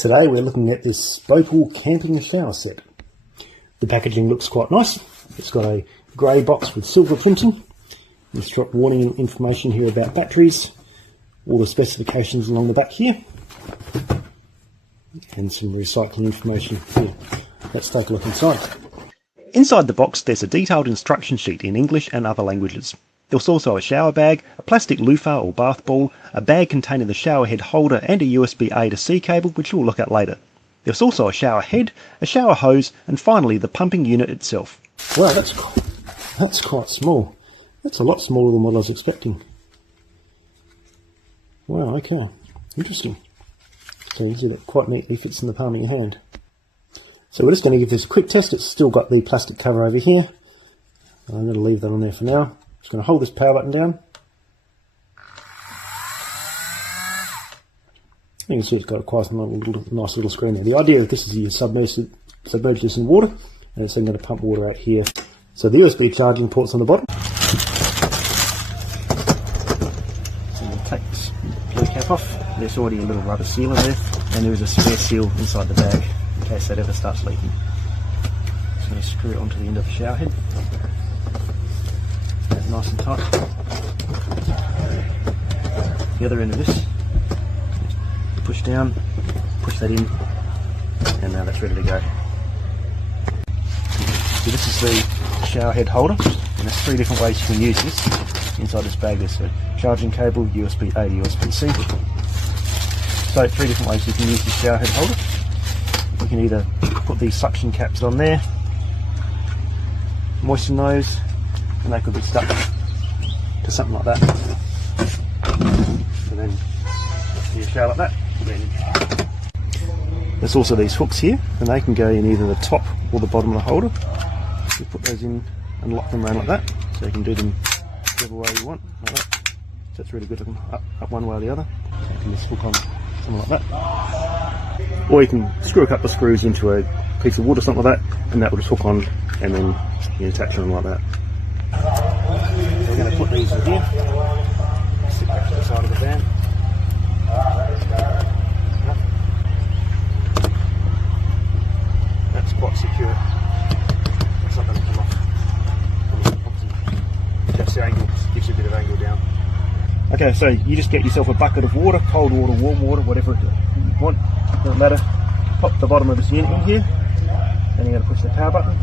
Today we're looking at this Spopal camping shower set. The packaging looks quite nice. It's got a grey box with silver printing. It's got warning information here about batteries, all the specifications along the back here, and some recycling information here. Let's take a look inside. Inside the box there's a detailed instruction sheet in English and other languages. There's also a shower bag, a plastic loofah or bath ball, a bag containing the shower head holder and a USB A to C cable, which we'll look at later. There's also a shower head, a shower hose, and finally the pumping unit itself. Wow, that's quite small. That's a lot smaller than what I was expecting. Wow, okay. Interesting. So it quite neatly fits in the palm of your hand. So we're just going to give this a quick test. It's still got the plastic cover over here. I'm going to leave that on there for now. Just going to hold this power button down. You can see it's got quite a nice little screen there. The idea of this is you submerge this in water, and it's then going to pump water out here. So the USB charging port's on the bottom. So we'll take this blue cap off. There's already a little rubber sealer there, and there is a spare seal inside the bag in case that ever starts leaking. Just going to screw it onto the end of the shower head. That's nice and tight. The other end of this, push down, push that in, and now that's ready to go. So this is the shower head holder, and there's 3 different ways you can use this inside this bag. There's a charging cable, USB A to USB C. So 3 different ways you can use this shower head holder. You can either put these suction caps on there, moisten those, and they could be stuck to something like that. And then you shower like that. There's also these hooks here, and they can go in either the top or the bottom of the holder. You put those in and lock them around like that, so you can do them whichever way you want, like that. So it's really good to up one way or the other. So you can just hook on something like that. Or you can screw a couple of screws into a piece of wood or something like that, and that will just hook on, and then you attach them like that. So we're going to put these in here, stick back to the side of the van. That's quite secure. It's not going to come off. That's the angle, gives you a bit of angle down. Okay, so you just get yourself a bucket of water, cold water, warm water, whatever you want. Doesn't matter. Pop the bottom of this unit in here, then you're going to push the power button.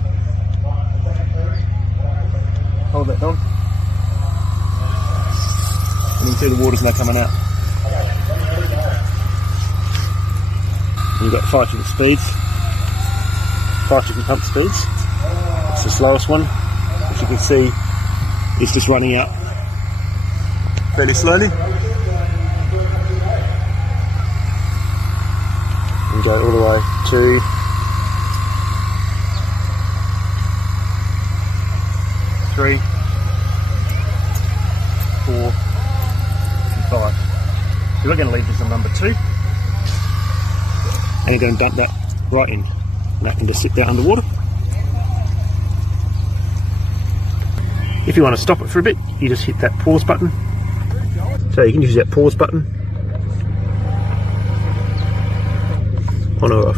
Hold that down. And you can see the water's now coming out. And you've got 5 different speeds, 5 different pump speeds. It's the slowest one, as you can see, it's just running out fairly slowly. And go all the way to 3, 4, and 5. So we're going to leave this on number 2, and you're going to dump that right in, and that can just sit there underwater. If you want to stop it for a bit, you just hit that pause button. So you can use that pause button on or off.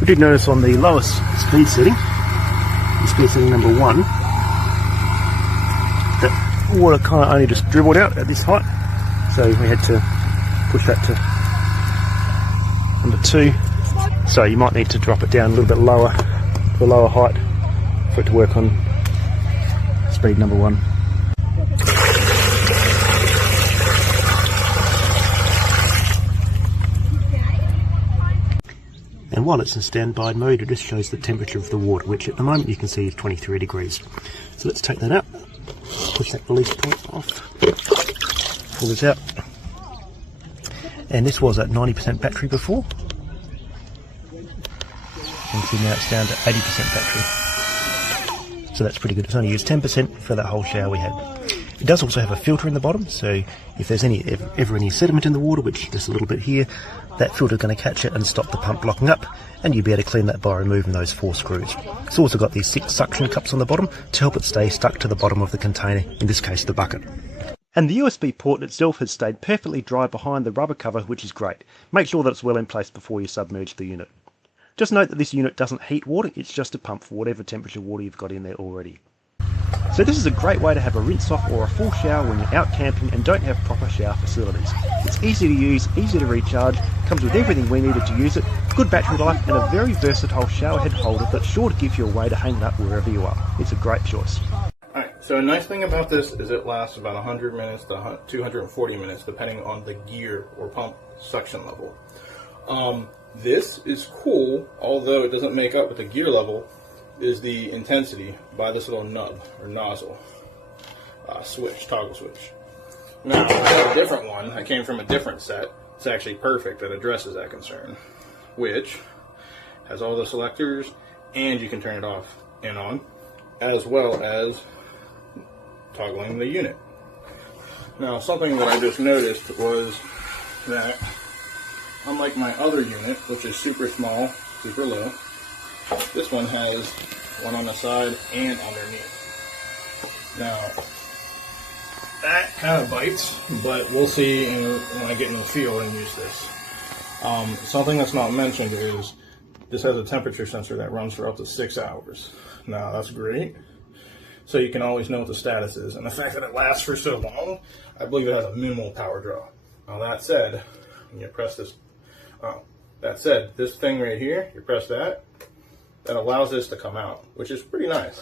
We did notice on the lowest speed setting, speed setting number 1, that water kind of only just dribbled out at this height, so we had to push that to number 2. So you might need to drop it down a little bit lower, to a lower height, for it to work on speed number 1. And while it's in standby mode, it just shows the temperature of the water, which at the moment you can see is 23 degrees. So let's take that out, push that release point off, pull this out. And this was at 90% battery before. You can see now it's down to 80% battery. So that's pretty good. It's only used 10% for that whole shower we had. It does also have a filter in the bottom, so if there's ever any sediment in the water, which there's a little bit here, that filter is going to catch it and stop the pump blocking up, and you'll be able to clean that by removing those 4 screws. It's also got these 6 suction cups on the bottom to help it stay stuck to the bottom of the container, in this case the bucket. And the USB port itself has stayed perfectly dry behind the rubber cover, which is great. Make sure that it's well in place before you submerge the unit. Just note that this unit doesn't heat water, it's just a pump for whatever temperature water you've got in there already. So this is a great way to have a rinse off or a full shower when you're out camping and don't have proper shower facilities. It's easy to use, easy to recharge, comes with everything we needed to use it, good battery life and a very versatile shower head holder that's sure to give you a way to hang it up wherever you are. It's a great choice. Alright, so a nice thing about this is it lasts about 100 minutes to 240 minutes depending on the gear or pump suction level. This is cool, although it doesn't make up with the gear level, is the intensity by this little nub or nozzle toggle switch. Now, I have a different one that came from a different set. It's actually perfect that addresses that concern, which has all the selectors and you can turn it off and on, as well as toggling the unit. Now, something that I just noticed was that unlike my other unit, which is super small, super low, this one has one on the side and underneath. Now, that kind of bites, but we'll see when I get in the field and use this. Something that's not mentioned is this has a temperature sensor that runs for up to 6 hours. Now, that's great. So you can always know what the status is. And the fact that it lasts for so long, I believe it has a minimal power draw. Now, that said, when you press this, this thing right here, you press that allows this to come out, which is pretty nice,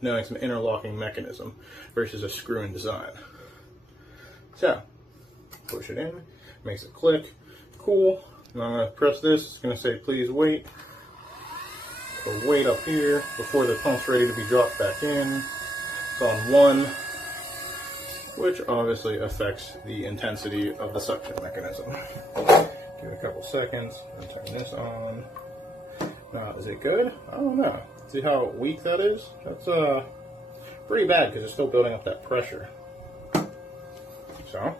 knowing it's an interlocking mechanism versus a screw-in design. So, push it in, makes it click, cool. Now I'm going to press this, it's going to say please wait, or wait up here before the pump's ready to be dropped back in. It's on 1, which obviously affects the intensity of the suction mechanism. Give it a couple seconds, and turn this on. Now, is it good? I don't know. See how weak that is? That's pretty bad because it's still building up that pressure. So,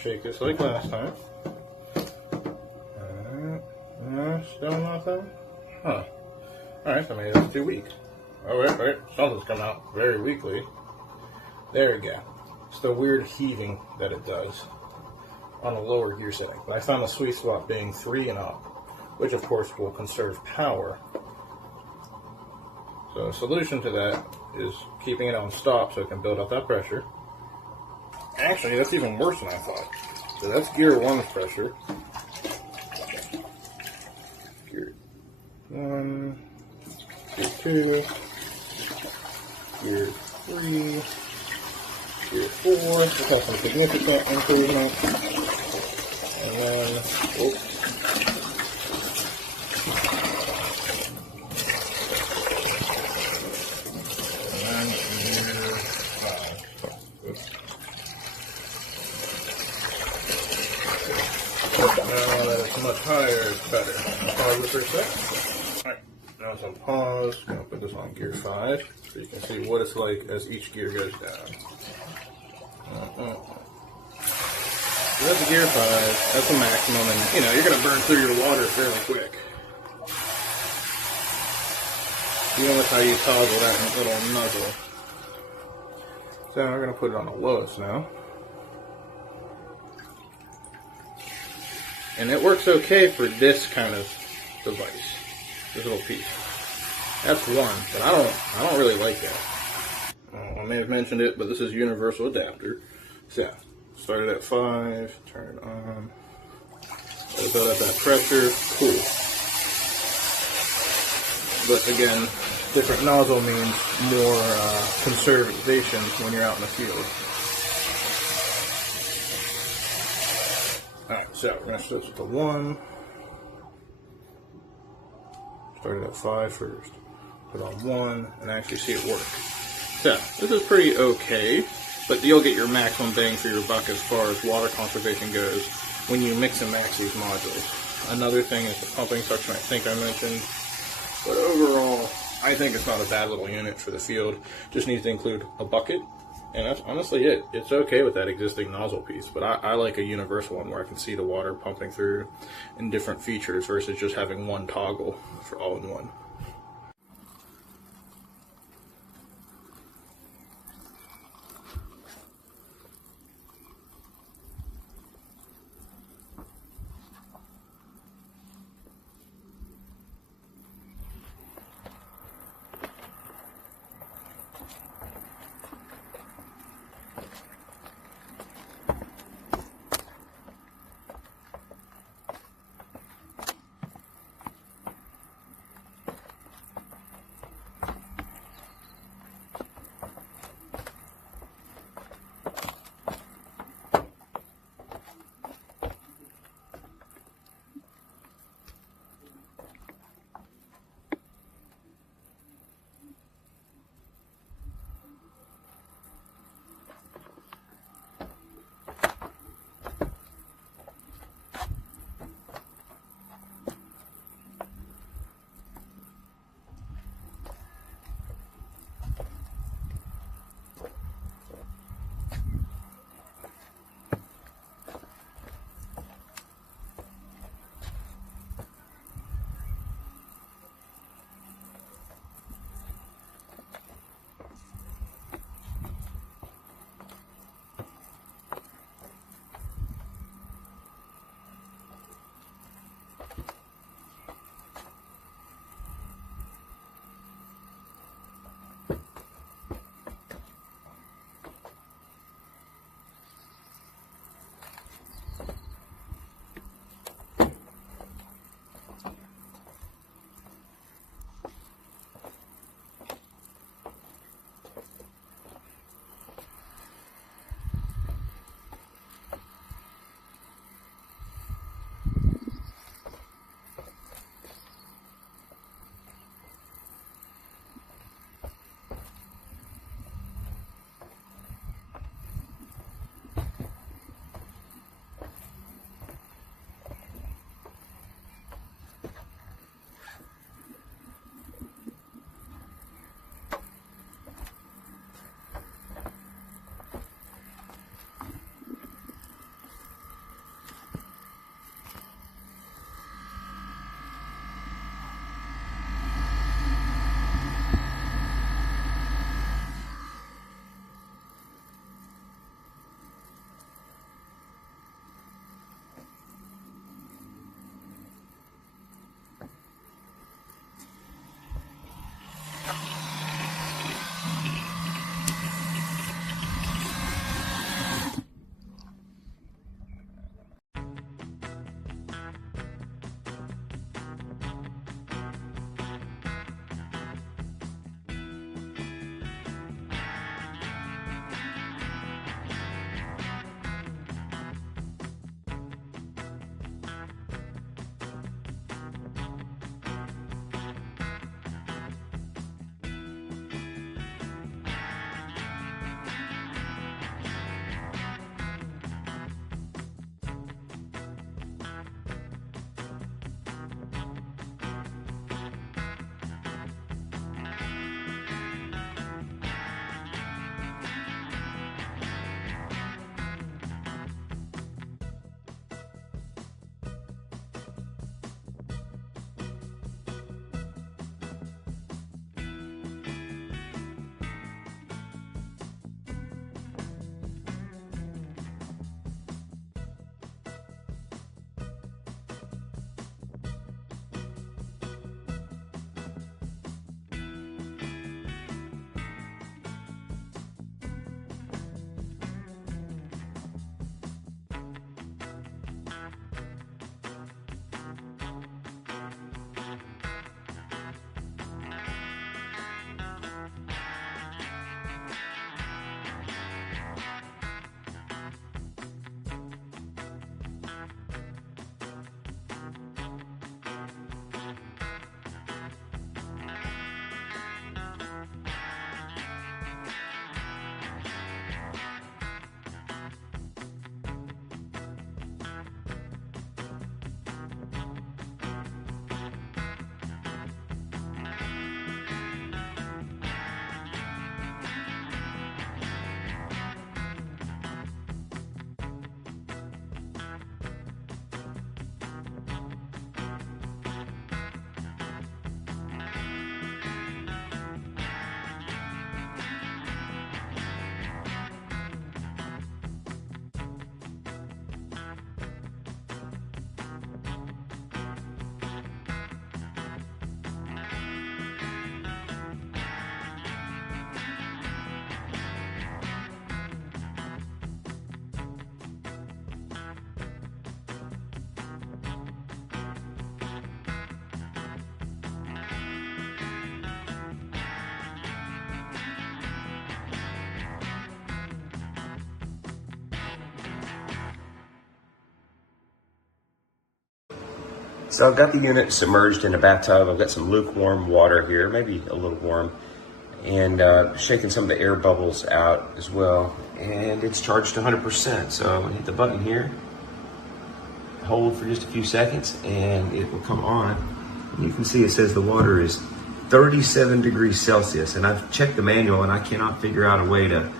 shake this like last time. Still nothing? Huh. Alright, so maybe that's too weak. Oh, wait. Something's coming out very weakly. There we go. It's the weird heaving that it does on a lower gear setting. But I found the sweet spot being 3 and up, which of course will conserve power. So a solution to that is keeping it on stop so it can build up that pressure. Actually, that's even worse than I thought. So that's gear 1's pressure. Gear 1, gear 2, gear 3, gear 4, this has some significant improvement. And then, oops. And gear 5. Oops. Now that it's much higher, it's better. Pause it for a sec. Alright, now it's on pause. I'm going to put this on gear 5 so you can see what it's like as each gear goes down. So that's a gear 5, that's the maximum, and you're going to burn through your water fairly quick. Even with how you toggle that little nozzle. So I'm going to put it on the lowest now. And it works okay for this kind of device, this little piece. That's 1, but I don't really like that. I may have mentioned it, but this is universal adapter. So, start it at 5, turn it on, it'll build up that pressure, cool. But again, different nozzle means more conservation when you're out in the field. Alright, so we're going to switch it to 1. Start it at 5 first. Put on 1 and actually see it work. So, this is pretty okay, but you'll get your maximum bang for your buck as far as water conservation goes when you mix and match these modules. Another thing is the pumping suction I think I mentioned, but overall, I think it's not a bad little unit for the field. Just needs to include a bucket, and that's honestly it. It's okay with that existing nozzle piece, but I like a universal one where I can see the water pumping through in different features versus just having one toggle for all in one. So I've got the unit submerged in a bathtub. I've got some lukewarm water here, maybe a little warm, and shaking some of the air bubbles out as well. And it's charged to 100%. So I hit the button here, hold for just a few seconds, and it will come on. And you can see it says the water is 37 degrees Celsius. And I've checked the manual and I cannot figure out a way to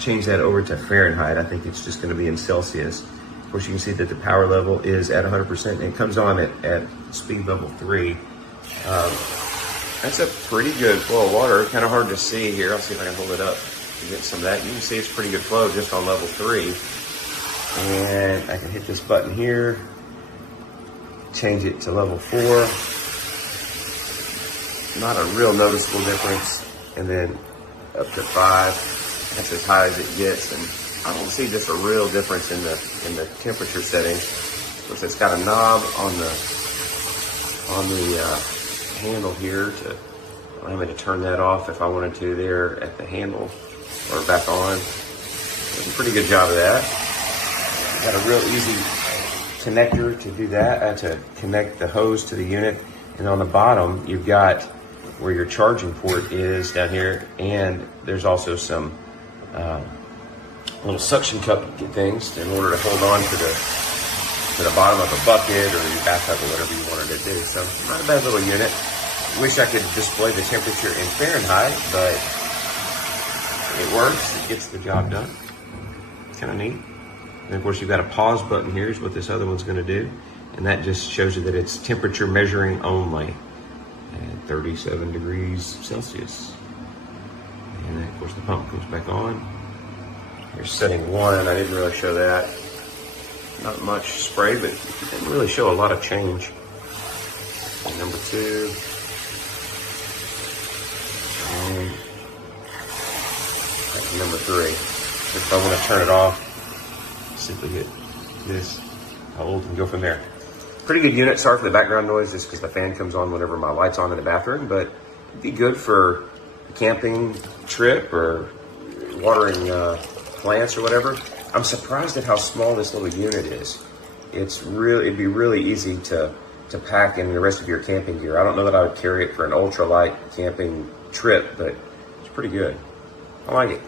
change that over to Fahrenheit. I think it's just going to be in Celsius. Of course, you can see that the power level is at 100% and it comes on at speed level 3. That's a pretty good flow of water. Kind of hard to see here. I'll see if I can hold it up to get some of that. You can see it's pretty good flow just on level 3. And I can hit this button here, change it to level 4. Not a real noticeable difference. And then up to 5. That's as high as it gets. And I don't see just a real difference in the temperature setting. Of course, it's got a knob on the handle here to allow me to turn that off if I wanted to there at the handle or back on. Does a pretty good job of that. Got a real easy connector to do that, to connect the hose to the unit. And on the bottom, you've got where your charging port is down here, and there's also some little suction cup things in order to hold on to the bottom of a bucket or your bathtub or whatever you wanted to do. So not a bad little unit. Wish I could display the temperature in Fahrenheit, but it works. It gets the job done. Kind of neat. And of course, you've got a pause button here is what this other one's going to do. And that just shows you that it's temperature measuring only at 37 degrees Celsius. And then of course the pump comes back on. Here's setting 1. I didn't really show that. Not much spray, but it didn't really show a lot of change. And number 2. And that's number 3. If I want to turn it off, simply hit this, hold, and go from there. Pretty good unit. Sorry for the background noise, just because the fan comes on whenever my light's on in the bathroom, but it'd be good for a camping trip or watering plants or whatever. I'm surprised at how small this little unit is. It'd be really easy to pack in the rest of your camping gear. I don't know that I would carry it for an ultralight camping trip, but it's pretty good. I like it.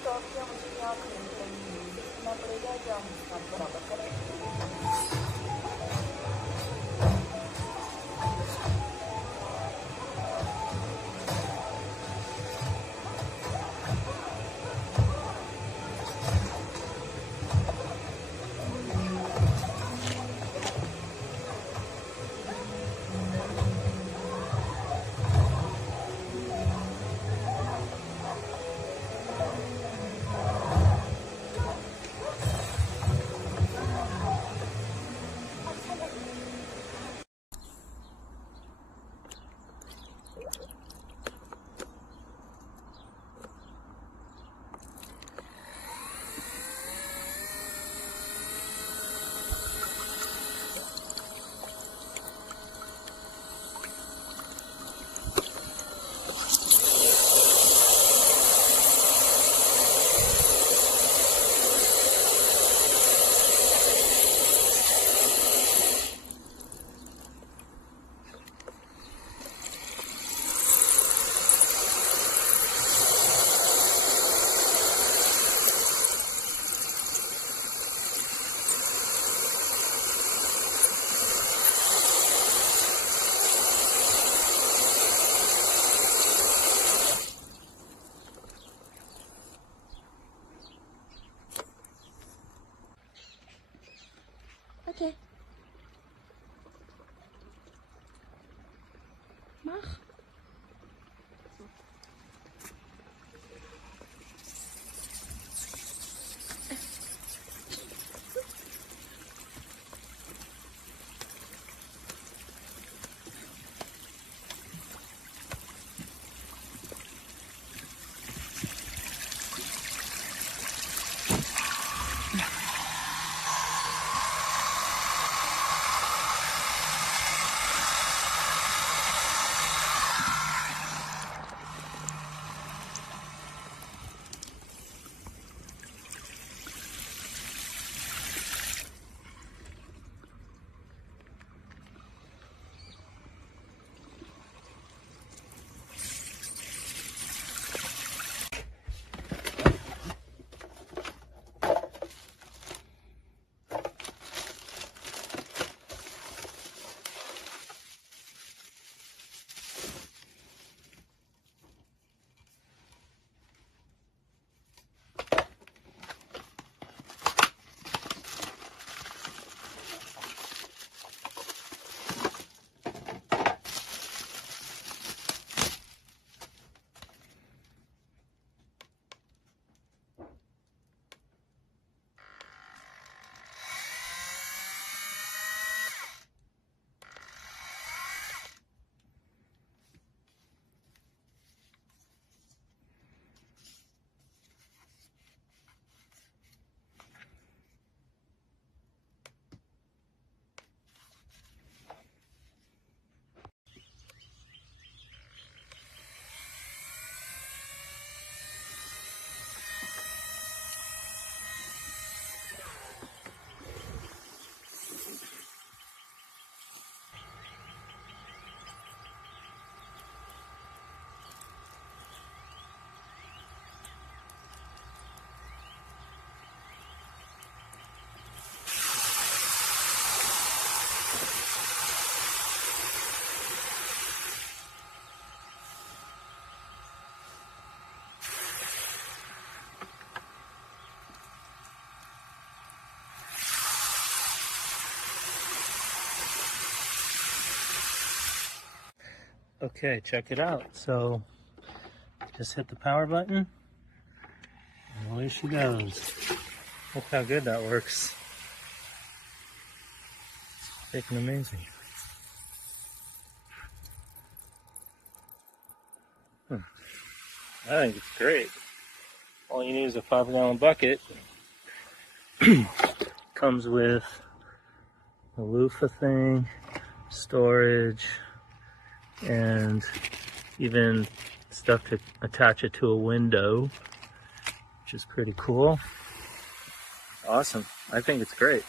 Stock किया मुझे यहाँ देखना पड़ेगा या हाथ बराबर करें। Okay. Mach. Okay, check it out. So just hit the power button and away she goes. Look how good that works. Freaking amazing. I think it's great. All you need is a 5-gallon bucket. Comes with a loofah thing, storage, and even stuff to attach it to a window, which is pretty cool. Awesome. I think it's great.